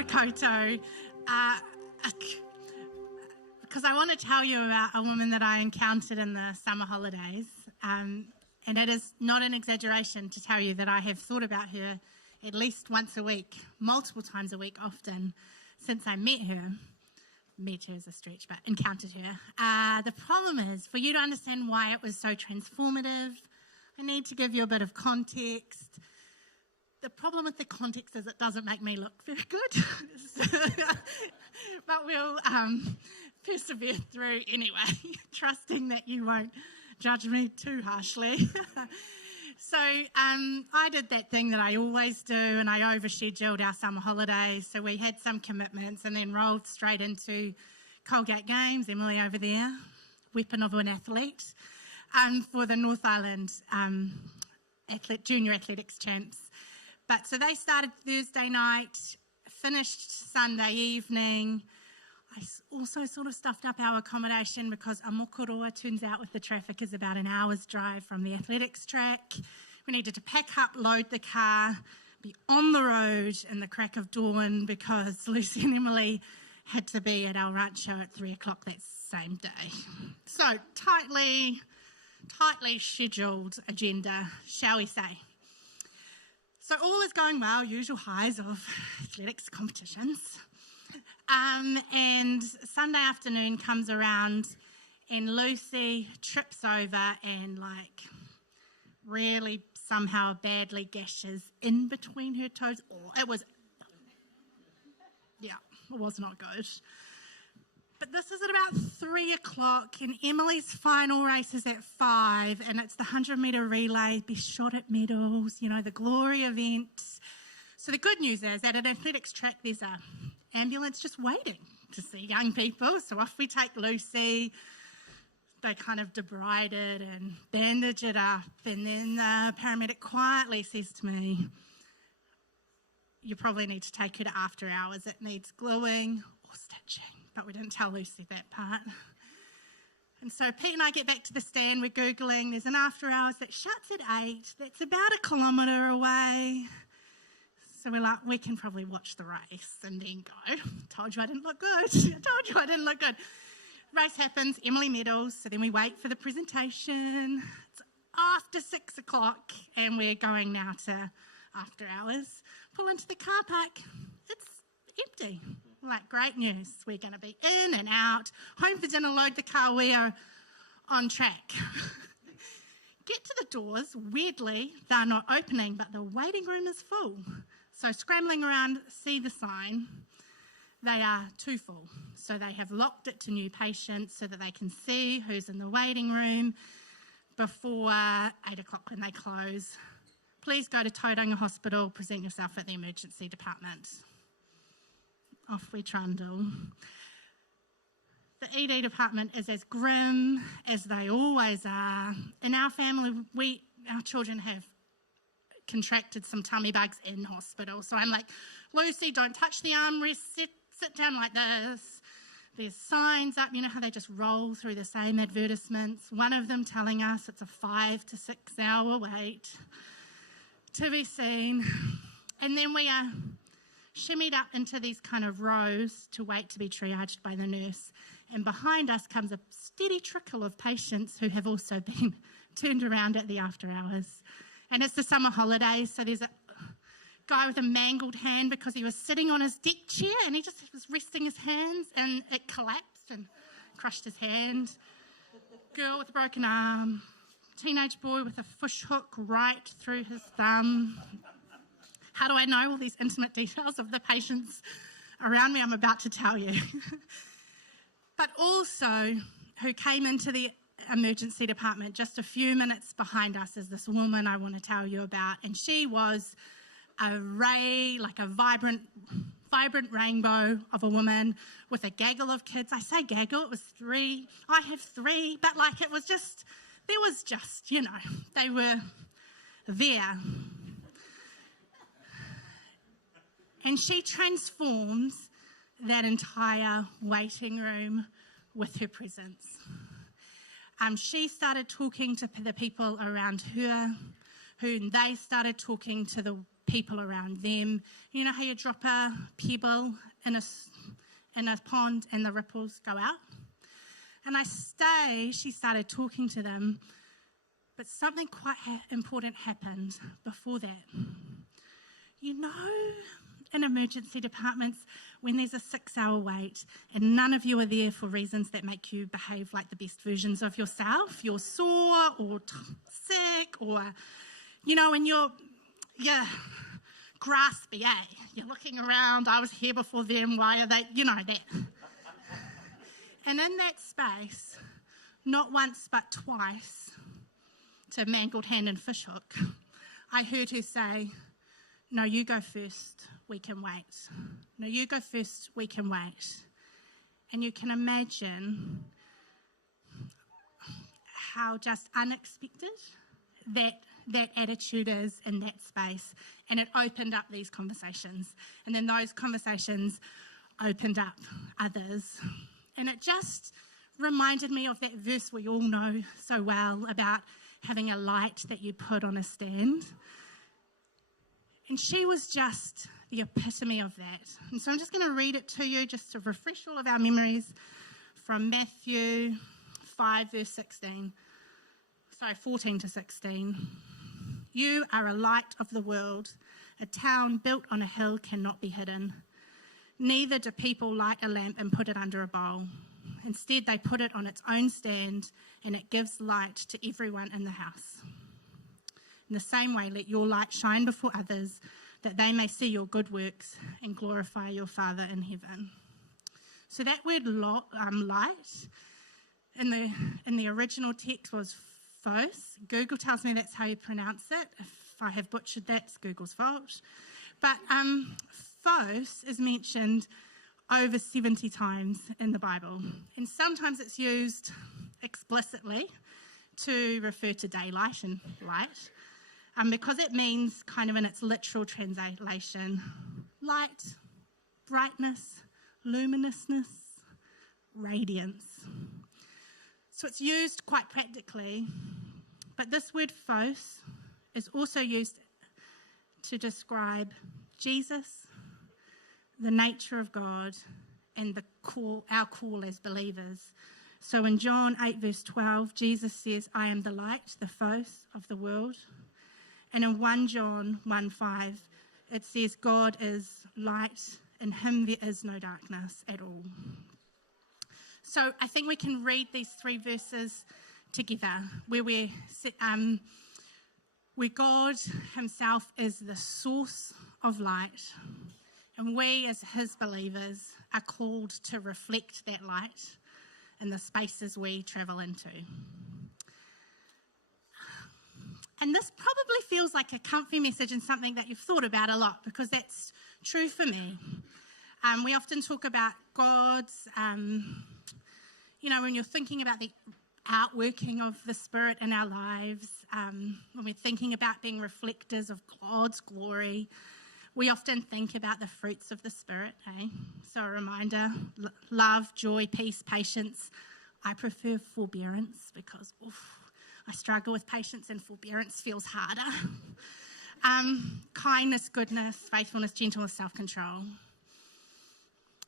ora koutou, because I want to tell you about a woman that I encountered in the summer holidays, and it is not an exaggeration to tell you that I have thought about her at least once a week, multiple times a week often, since I met her. Met her is a stretch, but encountered her. The problem is, for you to understand why it was so transformative, I need to give you a bit of context. The problem with the context is it doesn't make me look very good, but we'll persevere through anyway, trusting that you won't judge me too harshly. So I did that thing that I always do, and I overscheduled our summer holidays. So we had some commitments and then rolled straight into Colgate Games, Emily over there, weapon of an athlete, for the North Island Junior Athletics Champs. But so they started Thursday night, finished Sunday evening. I also sort of stuffed up our accommodation because Amokoroa, turns out with the traffic, is about an hour's drive from the athletics track. We needed to pack up, load the car, be on the road in the crack of dawn because Lucy and Emily had to be at El Rancho at 3 o'clock that same day. So tightly scheduled agenda, shall we say. So all is going well, usual highs of athletics competitions. And Sunday afternoon comes around and Lucy trips over and really somehow badly gashes in between her toes. Oh, it was not good. But this is at about 3 o'clock and Emily's final race is at 5 and it's the 100-metre relay, be shot at medals, the glory event. So the good news is at an athletics track there's a ambulance just waiting to see young people. So off we take Lucy. They kind of debride it and bandage it up. And then the paramedic quietly says to me, you probably need to take her to after hours. It needs gluing or stitching. But we didn't tell Lucy that part. And so Pete and I get back to the stand. We're Googling. There's an after hours that shuts at 8. That's about 1 kilometre away. So we're like, we can probably watch the race and then go. Told you I didn't look good. Race happens, Emily medals, so then we wait for the presentation. It's after 6 o'clock and we're going now to after hours. Pull into the car park, it's empty. Like, great news, we're going to be in and out. Home for dinner, load the car, we are on track. Get to the doors, weirdly, they're not opening, but the waiting room is full. So scrambling around, see the sign, they are too full. So they have locked it to new patients so that they can see who's in the waiting room before 8 o'clock when they close. Please go to Tauranga Hospital, present yourself at the emergency department. Off we trundle. The ED department is as grim as they always are. In our family, our children have contracted some tummy bugs in hospital. So I'm like, Lucy, don't touch the armrest, sit down like this. There's signs up, you know how they just roll through the same advertisements. One of them telling us it's a 5 to 6 hour wait to be seen. And then we are shimmied up into these kind of rows to wait to be triaged by the nurse. And behind us comes a steady trickle of patients who have also been turned around at the after hours. And it's the summer holidays, so there's a guy with a mangled hand because he was sitting on his deck chair and he just was resting his hands and it collapsed and crushed his hand. Girl with a broken arm. Teenage boy with a fish hook right through his thumb. How do I know all these intimate details of the patients around me? I'm about to tell you. But also, who came into the emergency department just a few minutes behind us is this woman I want to tell you about, and she was a ray, like a vibrant rainbow of a woman with a gaggle of kids. I say gaggle, it was 3. I have 3, but it was just, they were there. And she transforms that entire waiting room with her presence. She started talking to the people around her, who they started talking to the people around them. You know how you drop a pebble in a pond and the ripples go out? And she started talking to them, but something quite important happened before that. You know, in emergency departments, when there's a 6-hour wait and none of you are there for reasons that make you behave like the best versions of yourself, you're sore or sick or, you know, and you're graspy, You're looking around, I was here before them, why are they, you know, that. And in that space, not once but twice, to mangled hand and fishhook, I heard her say, no, you go first, we can wait. No, you go first, we can wait. And you can imagine how just unexpected that attitude is in that space. And it opened up these conversations. And then those conversations opened up others. And it just reminded me of that verse we all know so well about having a light that you put on a stand. And she was just the epitome of that. And so I'm just going to read it to you just to refresh all of our memories from Matthew 5 verse 14 to 16. You are a light of the world. A town built on a hill cannot be hidden. Neither do people light a lamp and put it under a bowl. Instead, they put it on its own stand, and it gives light to everyone in the house. In the same way, let your light shine before others, that they may see your good works and glorify your Father in heaven. So that word light in the original text was phos. Google tells me that's how you pronounce it. If I have butchered that, it's Google's fault. But phos is mentioned over 70 times in the Bible. And sometimes it's used explicitly to refer to daylight and light, because it means kind of in its literal translation, light, brightness, luminousness, radiance. So it's used quite practically, but this word phos is also used to describe Jesus, the nature of God, and our call as believers. So in John 8 verse 12, Jesus says, I am the light, the phos of the world. And in 1 John 1:5, it says, God is light, in him there is no darkness at all. So I think we can read these 3 verses together, where God himself is the source of light, and we as his believers are called to reflect that light in the spaces we travel into. And this probably feels like a comfy message and something that you've thought about a lot, because that's true for me. We often talk about God's, when you're thinking about the outworking of the Spirit in our lives, when we're thinking about being reflectors of God's glory, we often think about the fruits of the Spirit, So a reminder, love, joy, peace, patience. I prefer forbearance because I struggle with patience and forbearance feels harder. Kindness, goodness, faithfulness, gentleness, self-control.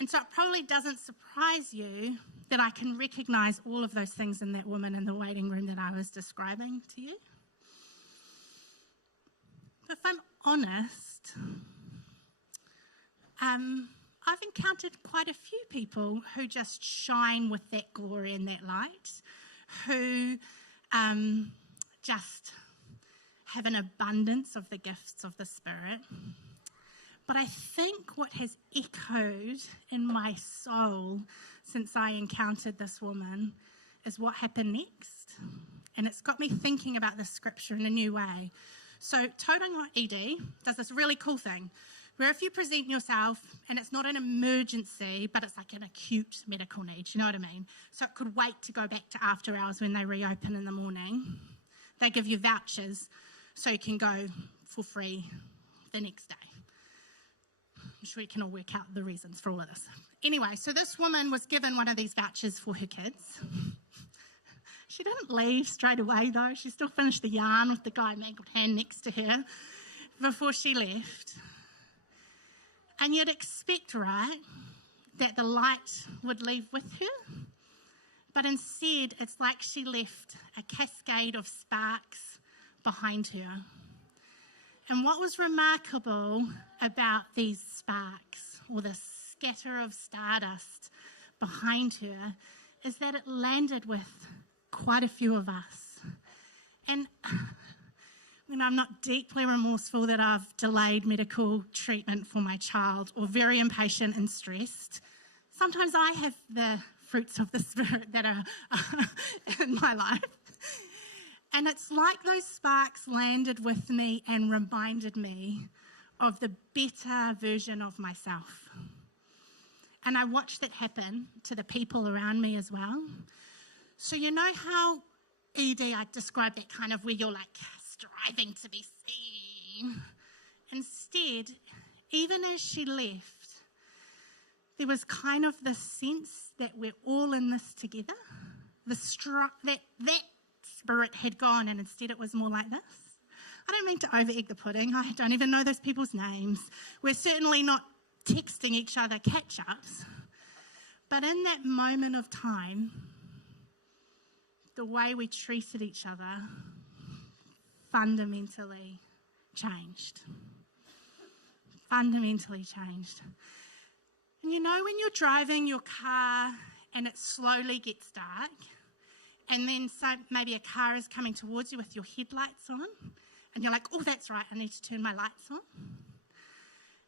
And so it probably doesn't surprise you that I can recognise all of those things in that woman in the waiting room that I was describing to you. But if I'm honest, I've encountered quite a few people who just shine with that glory and that light, who just have an abundance of the gifts of the Spirit. But I think what has echoed in my soul since I encountered this woman is what happened next. And it's got me thinking about this scripture in a new way. So Tauranga ED does this really cool thing where if you present yourself and it's not an emergency, but it's like an acute medical need, you know what I mean? So it could wait to go back to after hours when they reopen in the morning. They give you vouchers so you can go for free the next day. I'm sure you can all work out the reasons for all of this. Anyway, so this woman was given one of these vouchers for her kids. She didn't leave straight away though. She still finished the yarn with the guy mangled hand next to her. before she left. And you'd expect, right, that the light would leave with her. But instead, it's like she left a cascade of sparks behind her. And what was remarkable about these sparks, or the scatter of stardust behind her, is that it landed with quite a few of us. And I'm not deeply remorseful that I've delayed medical treatment for my child, or very impatient and stressed. Sometimes I have the fruits of the Spirit that are in my life. And it's like those sparks landed with me and reminded me of the better version of myself. And I watched that happen to the people around me as well. So you know how, Edie, I described that kind of where you're like striving to be seen. Instead, even as she left, there was kind of this sense that we're all in this together. That spirit had gone, and instead it was more like this. I don't mean to over-egg the pudding. I don't even know those people's names. We're certainly not texting each other catch-ups. But in that moment of time, the way we treated each other fundamentally changed. Fundamentally changed. And you know when you're driving your car and it slowly gets dark, and then maybe a car is coming towards you with your headlights on, and you're like, oh, that's right, I need to turn my lights on.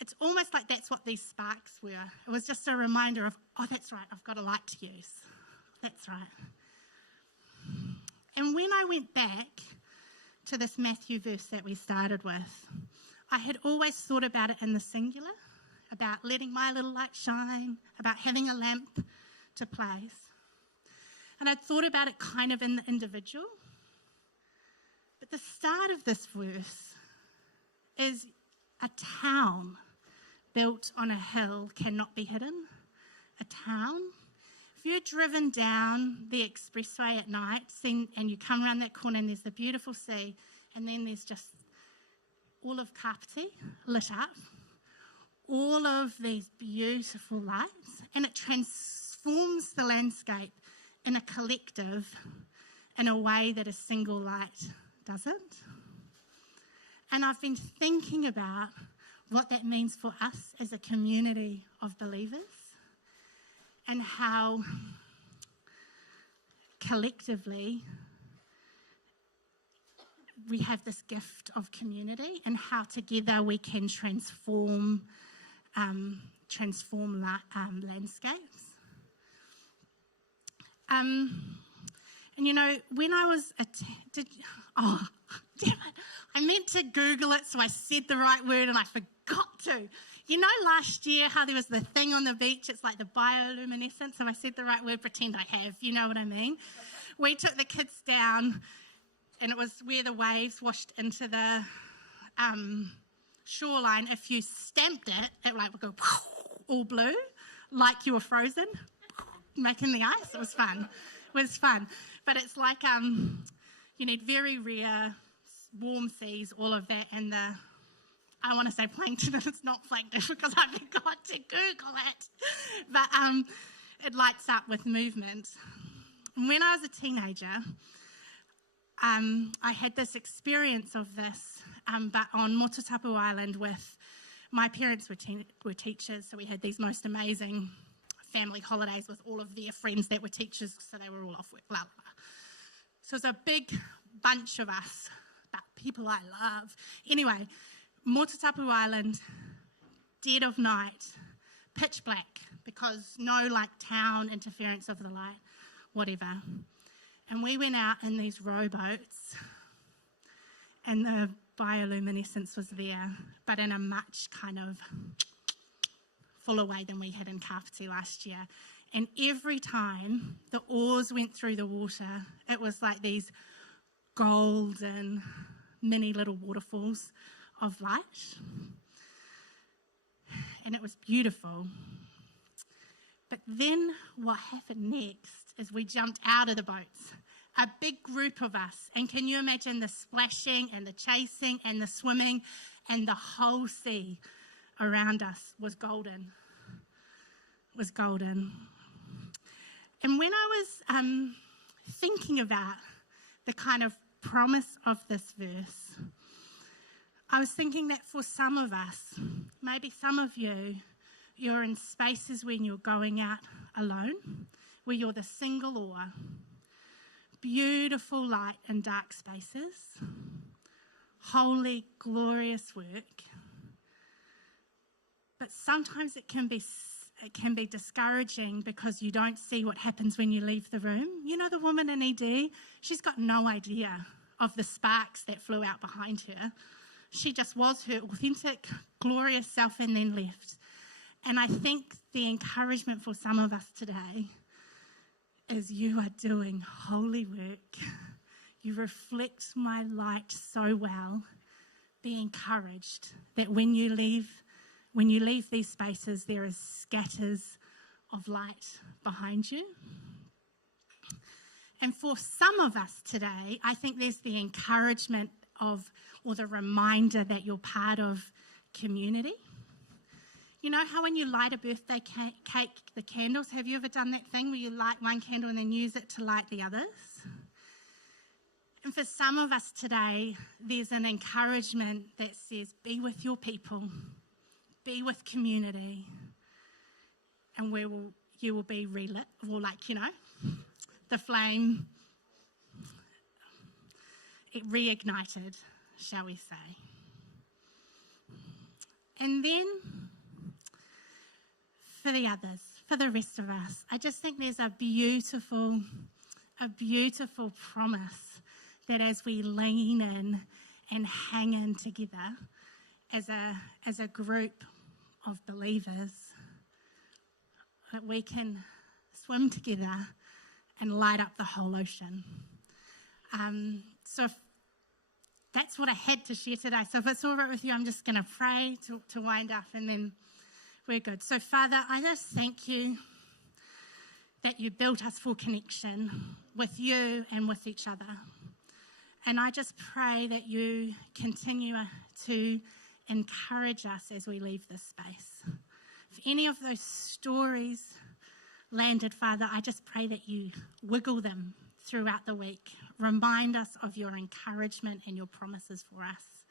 It's almost like that's what these sparks were. It was just a reminder of, oh, that's right, I've got a light to use. That's right. And when I went back to this Matthew verse that we started with, I had always thought about it in the singular, about letting my little light shine, about having a lamp to place. And I'd thought about it kind of in the individual. But the start of this verse is a town built on a hill cannot be hidden. A town. If you're driven down the expressway at night and you come around that corner and there's the beautiful sea, and then there's just all of Kāpiti lit up, all of these beautiful lights, and it transforms the landscape in a collective in a way that a single light doesn't. And I've been thinking about what that means for us as a community of believers, and how collectively we have this gift of community, and how together we can transform landscapes. And you know, when I was damn it, I meant to Google it so I said the right word and I forgot to. You know last year how there was the thing on the beach, it's like the bioluminescence, if I said the right word, pretend I have, you know what I mean? We took the kids down, and it was where the waves washed into the shoreline. If you stamped it, it would go all blue, like you were frozen, making the ice. It was fun. It was fun. But it's like you need very rare, warm seas, all of that, and I want to say plankton, and it's not plankton because I forgot to Google it. But it lights up with movement. When I was a teenager, I had this experience of this, but on Motutapu Island with my parents were teachers, so we had these most amazing family holidays with all of their friends that were teachers, so they were all off work, blah, blah, blah. So it was a big bunch of us, but people I love. Anyway, Motutapu Island, dead of night, pitch black, because no town interference of the light, whatever. And we went out in these rowboats, and the bioluminescence was there, but in a much kind of fuller way than we had in Kāpiti last year. And every time the oars went through the water, it was like these golden mini little waterfalls of light. And it was beautiful. But then what happened next is we jumped out of the boats a big group of us. And can you imagine the splashing and the chasing and the swimming, and the whole sea around us was golden. Was golden. And when I was thinking about the kind of promise of this verse, I was thinking that for some of us, maybe some of you, you're in spaces when you're going out alone, where you're the single oar, beautiful light in dark spaces, holy, glorious work. But sometimes it can be discouraging because you don't see what happens when you leave the room. You know the woman in ED? She's got no idea of the sparks that flew out behind her. She just was her authentic, glorious self and then left. And I think the encouragement for some of us today is you are doing holy work. You reflect my light so well. Be encouraged that when you leave these spaces, there is scatters of light behind you. And for some of us today, I think there's the encouragement of, or the reminder that you're part of community. You know how when you light a birthday cake, the candles, have you ever done that thing where you light one candle and then use it to light the others? And for some of us today, there's an encouragement that says, be with your people, be with community, and you will be relit, or the flame, it reignited, shall we say. And then for the others, for the rest of us, I just think there's a beautiful promise that as we lean in and hang in together as a group of believers, that we can swim together and light up the whole ocean. So that's what I had to share today. So if it's all right with you, I'm just going to pray to wind up, and then we're good. So Father, I just thank you that you built us for connection with you and with each other. And I just pray that you continue to encourage us as we leave this space. If any of those stories landed, Father, I just pray that you wiggle them throughout the week. Remind us of your encouragement and your promises for us,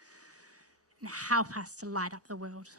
and help us to light up the world.